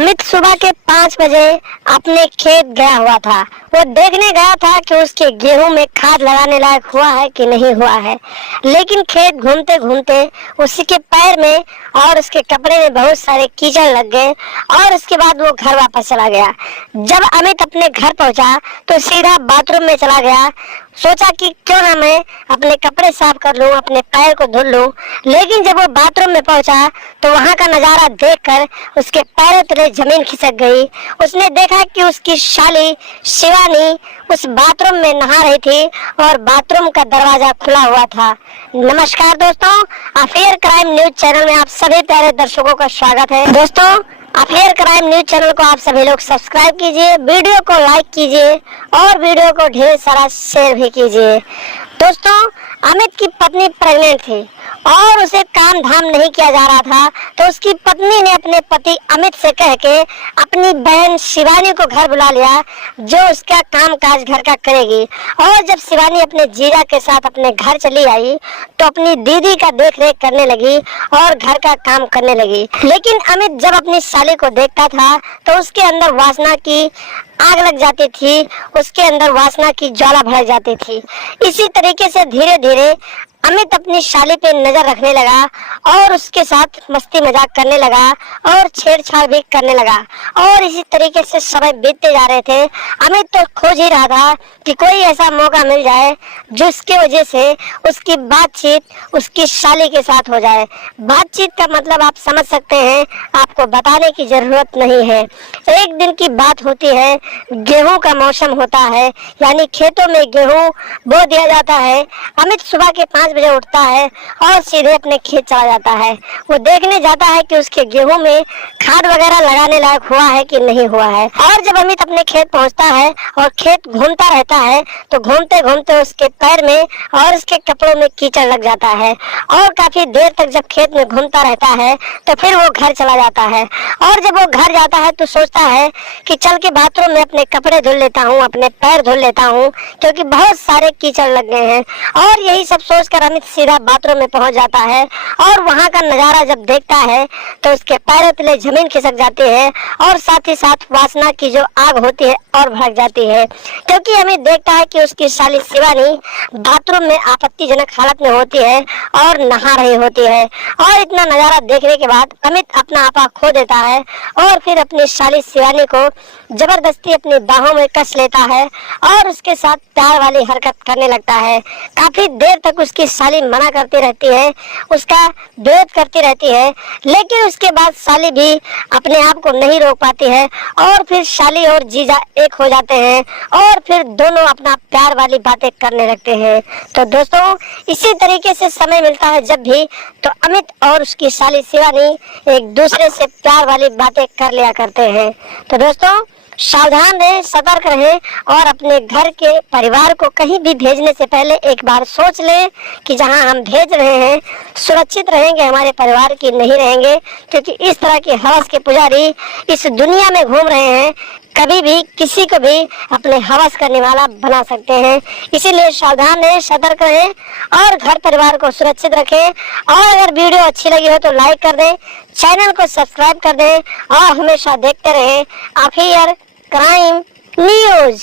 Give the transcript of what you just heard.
अमित सुबह के 5 बजे अपने खेत गया हुआ था। वो देखने गया था कि उसके गेहूं में खाद लगाने लायक हुआ है कि नहीं हुआ है। लेकिन खेत घूमते घूमते उसी के पैर में और उसके कपड़े में बहुत सारे कीचड़ लग गए और उसके बाद वो घर वापस चला गया। जब अमित अपने घर पहुंचा तो सीधा बाथरूम में चला गया। सोचा कि क्यों ना मैं अपने कपड़े साफ कर लूं, अपने पैर को धुल लूं। लेकिन जब वो बाथरूम में पहुंचा तो वहां का नजारा देखकर उसके पैरों तले जमीन खिसक गई। उसने देखा कि उसकी शाली शिवानी उस बाथरूम में नहा रही थी और बाथरूम का दरवाजा खुला हुआ था। नमस्कार दोस्तों, अफेयर क्राइम न्यूज चैनल में आप सभी प्यारे दर्शकों का स्वागत है। दोस्तों, अफेयर क्राइम न्यूज चैनल को आप सभी लोग सब्सक्राइब कीजिए, वीडियो को लाइक कीजिए और वीडियो को ढेर सारा शेयर भी कीजिए। दोस्तों, अमित की पत्नी प्रेग्नेंट थी और उसे काम धाम नहीं किया जा रहा था, तो उसकी पत्नी ने अपने पति अमित से कह के अपनी बहन शिवानी को घर बुला लिया, जो उसका काम काज घर का करेगी। और जब शिवानी अपने जीजा के साथ अपने घर चली आई तो अपनी दीदी का देख रेख करने लगी और घर का काम करने लगी। लेकिन अमित जब अपनी साली को देखता था तो उसके अंदर वासना की आग लग जाती थी, उसके अंदर वासना की ज्वाला भड़क जाती थी। इसी तरीके से धीरे धीरे अमित अपनी शाली पे नजर रखने लगा और उसके साथ मस्ती मजाक करने लगा और छेड़छाड़ भी करने लगा। और इसी तरीके से समय बीतते जा रहे थे। अमित तो खोज ही रहा था कि कोई ऐसा मौका मिल जाए जिसकी वजह से उसकी बातचीत उसकी शाली के साथ हो जाए। बातचीत का मतलब आप समझ सकते हैं, आपको बताने की जरूरत नहीं है। एक दिन की बात होती है, गेहूं का मौसम होता है, यानी खेतों में गेहूं बो दिया जाता है। अमित सुबह के 5 बजे उठता है और सीधे अपने खेत चला जाता है। वो देखने जाता है कि उसके गेहूं में खाद वगैरह लगाने लायक हुआ है कि नहीं हुआ है। और जब अमित अपने खेत पहुंचता है और खेत घूमता रहता है तो घूमते घूमते उसके पैर में और उसके कपड़ों में कीचड़ लग जाता है। और काफी देर तक जब खेत में घूमता रहता है तो फिर वो घर चला जाता है। और जब वो घर जाता है तो सोचता है कि चल के बाथरूम में अपने कपड़े धुल लेता हूँ, अपने पैर धुल लेता हूँ, क्योंकि बहुत सारे कीचड़ लग गए हैं। और यही सब सोचकर अमित सीधा बाथरूम में पहुंच जाता है और वहां का नजारा जब देखता है तो उसके पैरों तले जमीन खिसक जाती है और साथ ही साथ वासना की जो आग होती है और भड़क जाती है। क्योंकि अमित देखता है कि उसकी साली शिवानी बाथरूम में आपत्तिजनक हालत में होती है और नहा रही होती है। और इतना नजारा देखने के बाद अमित अपना आपा खो देता है और फिर अपनी साली शिवानी को जबरदस्ती अपनी बाहों में कस लेता है और उसके साथ प्यार वाली हरकत करने लगता है। काफी देर तक उसकी साली मना करती रहती है, उसका विरोध करती रहती है, लेकिन उसके बाद साली भी अपने आप को नहीं रोक पाती है और फिर साली और जीजा एक हो जाते हैं और फिर दोनों अपना प्यार वाली बातें करने लगते हैं। तो दोस्तों, इसी तरीके से समय मिलता है जब भी, तो अमित और उसकी साली शिवानी एक दूसरे से प्यार वाली बातें कर लिया करते हैं। तो दोस्तों, सावधान रहें, सतर्क रहें और अपने घर के परिवार को कहीं भी भेजने से पहले एक बार सोच लें कि जहां हम भेज रहे हैं सुरक्षित रहेंगे, हमारे परिवार की नहीं रहेंगे। क्योंकि इस तरह के हवस के पुजारी इस दुनिया में घूम रहे हैं, कभी भी किसी को भी अपने हवस करने वाला बना सकते हैं। इसीलिए सावधान रहें, सतर्क रहें और घर परिवार को सुरक्षित रखें। और अगर वीडियो अच्छी लगी हो तो लाइक कर दें, चैनल को सब्सक्राइब कर दें और हमेशा देखते रहें अफेयर क्राइम न्यूज।